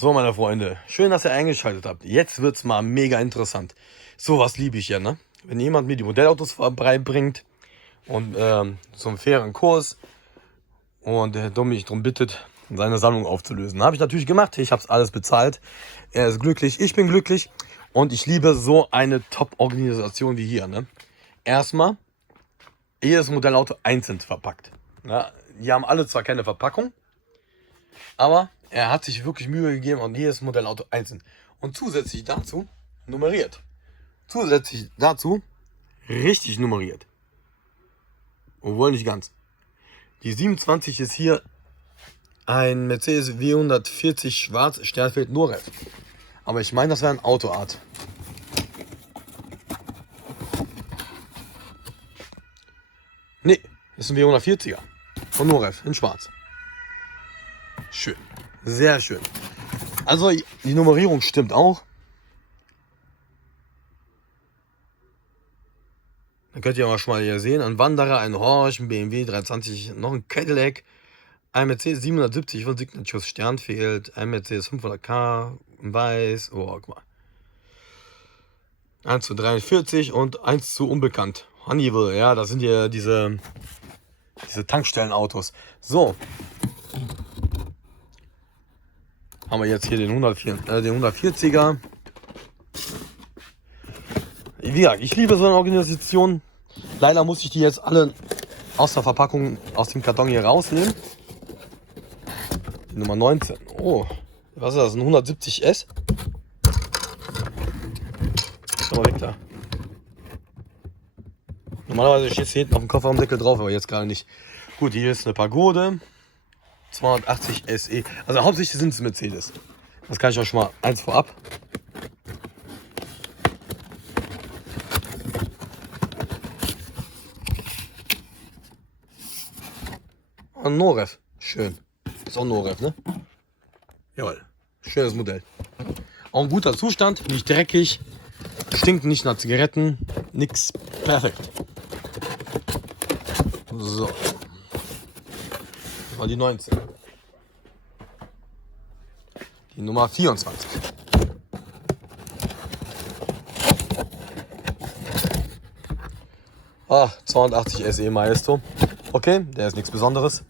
So, meine Freunde, schön, dass ihr eingeschaltet habt. Jetzt wird's mal mega interessant. Sowas liebe ich ja, ne? Wenn jemand mir die Modellautos beibringt und so einen fairen Kurs und der Dom mich darum bittet, seine Sammlung aufzulösen. Habe ich natürlich gemacht. Ich habe es alles bezahlt. Er ist glücklich, ich bin glücklich und ich liebe so eine Top-Organisation wie hier, ne? Erstmal, jedes Modellauto einzeln verpackt. Ja, die haben alle zwar keine Verpackung, aber er hat sich wirklich Mühe gegeben und jedes Modellauto einzeln. Und zusätzlich dazu nummeriert. Zusätzlich dazu richtig nummeriert. Obwohl nicht ganz. Die 27 ist hier ein Mercedes W140 schwarz, Sternfeld nur Rev. Aber ich meine, das wäre ein Autoart. Nee, das ist ein W140er. Von Norev in schwarz. Schön. Sehr schön. Also die Nummerierung stimmt auch. Dann könnt ihr aber schon mal hier sehen. Ein Wanderer, ein Horch, ein BMW 320, noch ein Cadillac, ein Mercedes 770 von Signatures Sternfeld, ein Mercedes 500k in weiß. Oh, guck mal. 1 zu 43 und 1 zu unbekannt. Honeywell, ja, das sind ja diese Tankstellenautos. So. Haben wir jetzt hier den 140er. Wie gesagt, ich liebe so eine Organisation. Leider muss ich die jetzt alle aus der Verpackung, aus dem Karton hier rausnehmen. Die Nummer 19. Oh, was ist das? Ein 170S? Schau mal weg da. Normalerweise steht es hier hinten auf dem Kofferraumdeckel drauf, aber jetzt gerade nicht. Gut, hier ist eine Pagode. 280 SE. Also hauptsächlich sind es Mercedes. Das kann ich auch schon mal eins vorab. Und Norev. Schön. Ist auch Norev, ne? Jawohl. Schönes Modell. Auch ein guter Zustand, nicht dreckig, stinkt nicht nach Zigaretten, nix. Perfekt. So. Das war die 19. Die Nummer 24. Ah, 280 SE Maestro. Okay, der ist nichts Besonderes.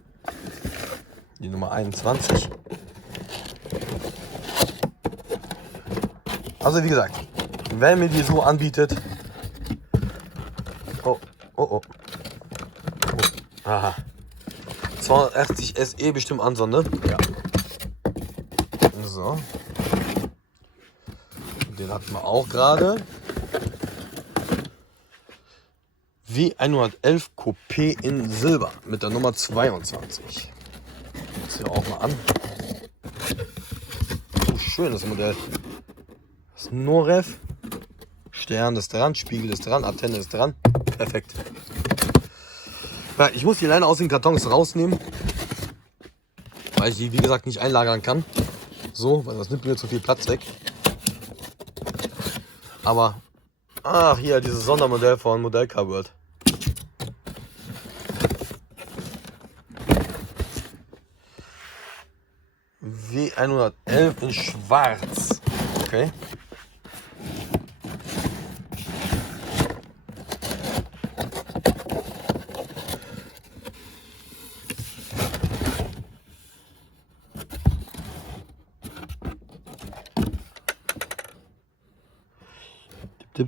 Die Nummer 21. Also wie gesagt, wer mir die so anbietet. Oh. Aha. 280 SE bestimmt an, ne? Ja. So. Den hatten wir auch gerade. W111 Coupé in Silber mit der Nummer 22. Das hier auch mal an. Oh, schönes Modell. Das ist Norev. Stern ist dran, Spiegel ist dran, Antenne ist dran. Perfekt. Ja, ich muss die Leine aus den Kartons rausnehmen, weil ich die, wie gesagt, nicht einlagern kann. So, weil das nimmt mir zu viel Platz weg. Aber, hier dieses Sondermodell von Modell Car World. W111 in schwarz. Okay.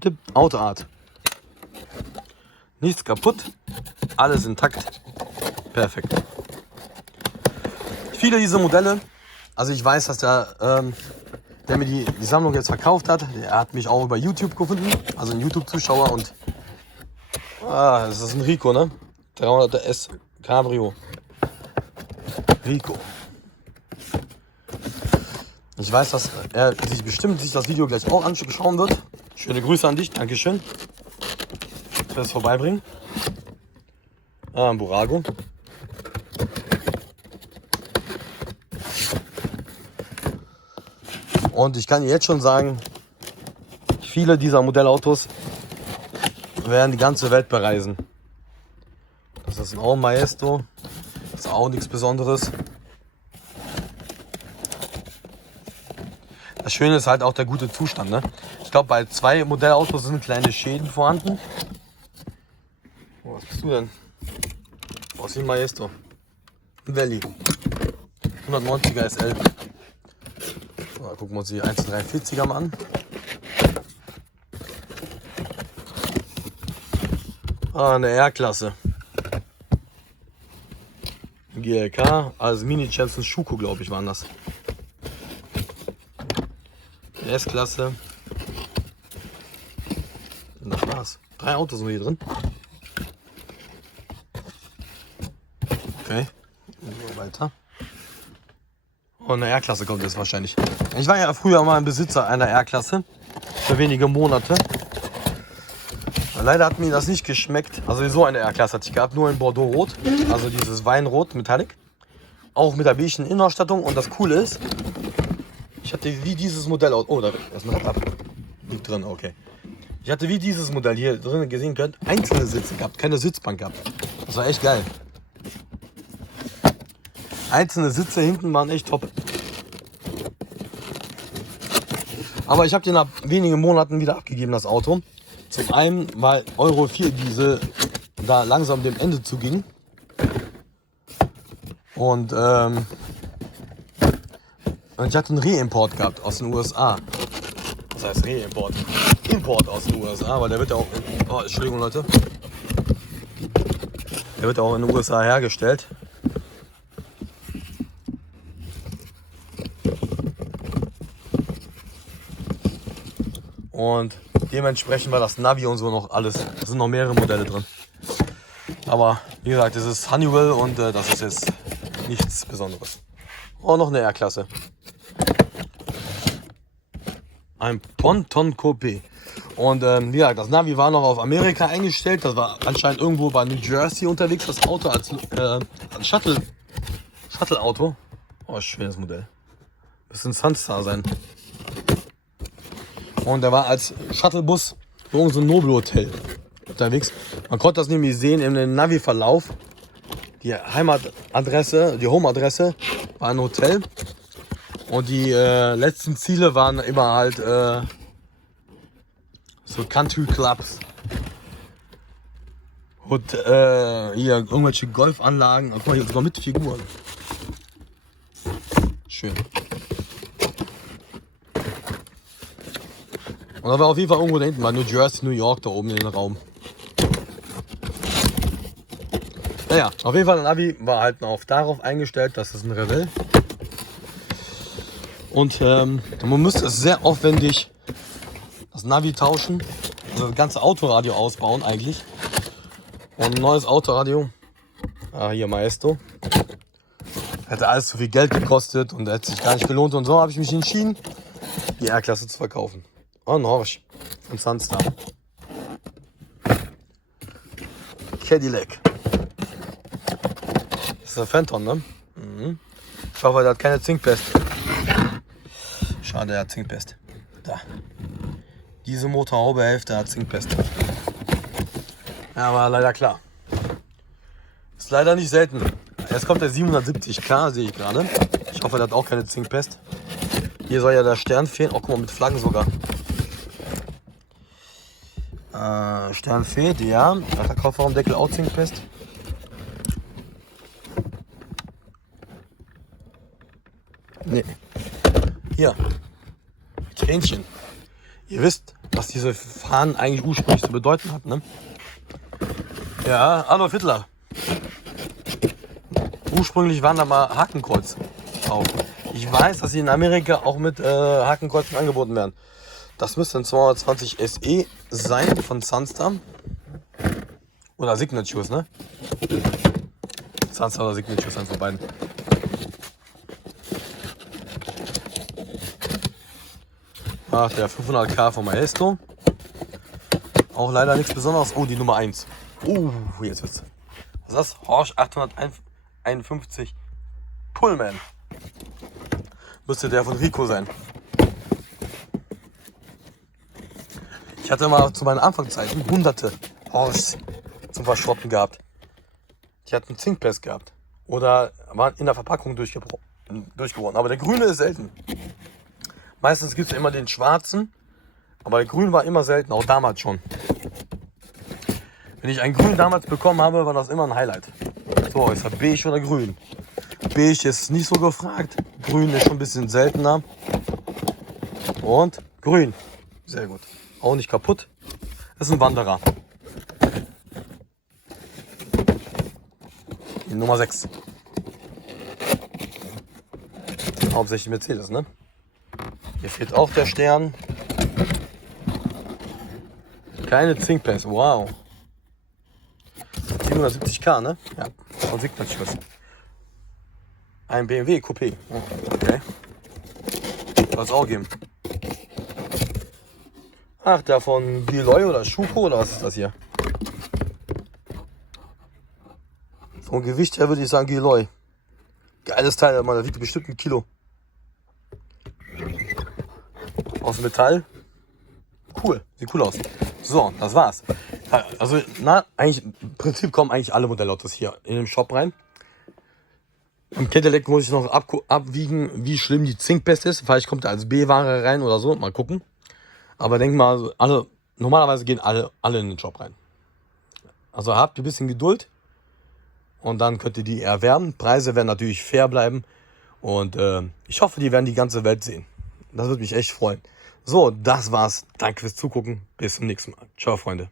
Tipp. Autoart. Nichts kaputt. Alles intakt. Perfekt. Viele dieser Modelle, also ich weiß, dass der mir die Sammlung jetzt verkauft hat, der hat mich auch über YouTube gefunden, also ein YouTube-Zuschauer und das ist ein Rico, ne? 300er S Cabrio. Rico. Ich weiß, dass er sich bestimmt das Video gleich auch anschauen wird. Schöne Grüße an dich, Dankeschön. Fürs Vorbeibringen. Ein Burago. Und ich kann jetzt schon sagen, viele dieser Modellautos werden die ganze Welt bereisen. Das ist auch ein Maestro. Das ist auch nichts Besonderes. Das Schöne ist halt auch der gute Zustand, ne? Ich glaube, bei 2 Modellautos sind kleine Schäden vorhanden. Oh, was bist du denn? Was ist ein Maestro? Ein Valley. 190er SL. So, gucken wir uns die 143er mal an. Eine R-Klasse. GLK, also Mini Champions Schuko, glaube ich, waren das. S-Klasse. Das war's. 3 Autos sind hier drin. Okay. So, weiter. Und eine R-Klasse kommt jetzt wahrscheinlich. Ich war ja früher mal ein Besitzer einer R-Klasse. Für wenige Monate. Leider hat mir das nicht geschmeckt. Also so eine R-Klasse hatte ich gehabt, nur in Bordeaux-Rot. Also dieses Weinrot Metallic. Auch mit der beigen Innenausstattung. Und das Coole ist, ich hatte wie dieses Modell aus. Oh, da ist ein Rad ab. Liegt drin, okay. Ich hatte wie dieses Modell hier drin gesehen könnt, einzelne Sitze gehabt, keine Sitzbank gehabt. Das war echt geil. Einzelne Sitze hinten waren echt top. Aber ich habe den nach wenigen Monaten wieder abgegeben, das Auto. Zum einen, weil Euro 4 Diesel da langsam dem Ende zuging. Und ich hatte einen Reimport gehabt aus den USA. Das heißt Reimport. Import aus den USA, weil der wird ja auch... Oh, Entschuldigung, Leute. Der wird auch in den USA hergestellt. Und dementsprechend war das Navi und so noch alles. Es sind noch mehrere Modelle drin. Aber wie gesagt, das ist Honeywell und das ist jetzt nichts Besonderes. Oh, noch eine R-Klasse. Ein Ponton Coupé. Und wie gesagt, das Navi war noch auf Amerika eingestellt. Das war anscheinend irgendwo bei New Jersey unterwegs, das Auto als Shuttle-Auto. Oh, schönes Modell. Das ist ein Sunstar sein. Und der war als Shuttlebus in so ein Nobelhotel unterwegs. Man konnte das nämlich sehen im Navi-Verlauf. Die Heimatadresse, die Home-Adresse war ein Hotel. Und die letzten Ziele waren immer halt so Country Clubs. Und hier irgendwelche Golfanlagen. Guck mal, hier sogar mit Figuren. Schön. Und da war auf jeden Fall irgendwo da hinten, war New Jersey, New York, da oben in den Raum. Naja, auf jeden Fall der Navi war halt noch darauf eingestellt, dass es ein Revell. Und man müsste es sehr aufwendig das Navi tauschen, also das ganze Autoradio ausbauen eigentlich. Und ein neues Autoradio, hier Maestro, hätte alles zu viel Geld gekostet und hätte sich gar nicht gelohnt. Und so habe ich mich entschieden, die R-Klasse zu verkaufen. Oh, ein Horsch von Sunstar. Cadillac. Das ist ein Phantom, ne? Mhm. Ich hoffe, der hat keine Zinkpest. Schade, er hat Zinkpest. Da. Diese Motorhaubehälfte hat Zinkpest. Ja, aber leider klar. Ist leider nicht selten. Jetzt kommt der 770K, sehe ich gerade. Ich hoffe, der hat auch keine Zinkpest. Hier soll ja der Stern fehlen. Oh, guck mal, mit Flaggen sogar. Stern fehlt, ja. Hat der Kofferraumdeckel auch Zinkpest? Nee. Hier. Tränchen. Ihr wisst, was diese Fahnen eigentlich ursprünglich zu bedeuten hat, ne? Ja, Adolf Hitler. Ursprünglich waren da mal Hakenkreuz drauf. Ich weiß, dass sie in Amerika auch mit Hakenkreuzen angeboten werden. Das müsste ein 220 SE sein von Sunstar. Oder Signatures, ne? Sunstar oder Signatures, eins von beiden. Ach, der 500K von Maestro. Auch leider nichts Besonderes. Oh, die Nummer 1. Jetzt wird's. Was ist das? Horsch 851 Pullman. Müsste der von Rico sein. Ich hatte mal zu meinen Anfangszeiten hunderte Horsch zum Verschrotten gehabt. Die hatten Zinkpest gehabt. Oder waren in der Verpackung durchgebrochen. Aber der grüne ist selten. Meistens gibt es immer den schwarzen, aber der grün war immer selten, auch damals schon. Wenn ich einen grün damals bekommen habe, war das immer ein Highlight. So, ist halt beige oder grün. Beige ist nicht so gefragt, grün ist schon ein bisschen seltener. Und grün, sehr gut. Auch nicht kaputt. Das ist ein Wanderer. Die Nummer 6. Hauptsächlich Mercedes, ne? Hier fehlt auch der Stern. Keine Zinkpads, wow. 770k, ne? Ja, schon sieht man sich was. Ein BMW Coupé. Oh, okay. Soll es auch geben. Ach, der von Giloy oder Schuko oder was ist das hier? Vom Gewicht her würde ich sagen Giloy. Geiles Teil, Mann, das wiegt bestimmt 1 Kilo. Aus Metall. Cool, sieht cool aus. So, das war's. Also, eigentlich, im Prinzip kommen eigentlich alle Modellautos hier in den Shop rein. Im Cadillac muss ich noch abwiegen, wie schlimm die Zinkpest ist. Vielleicht kommt er als B-Ware rein oder so. Mal gucken. Aber denk mal, normalerweise gehen alle in den Shop rein. Also habt ihr ein bisschen Geduld und dann könnt ihr die erwerben. Preise werden natürlich fair bleiben. Und ich hoffe, die werden die ganze Welt sehen. Das würde mich echt freuen. So, das war's. Danke fürs Zugucken. Bis zum nächsten Mal. Ciao, Freunde.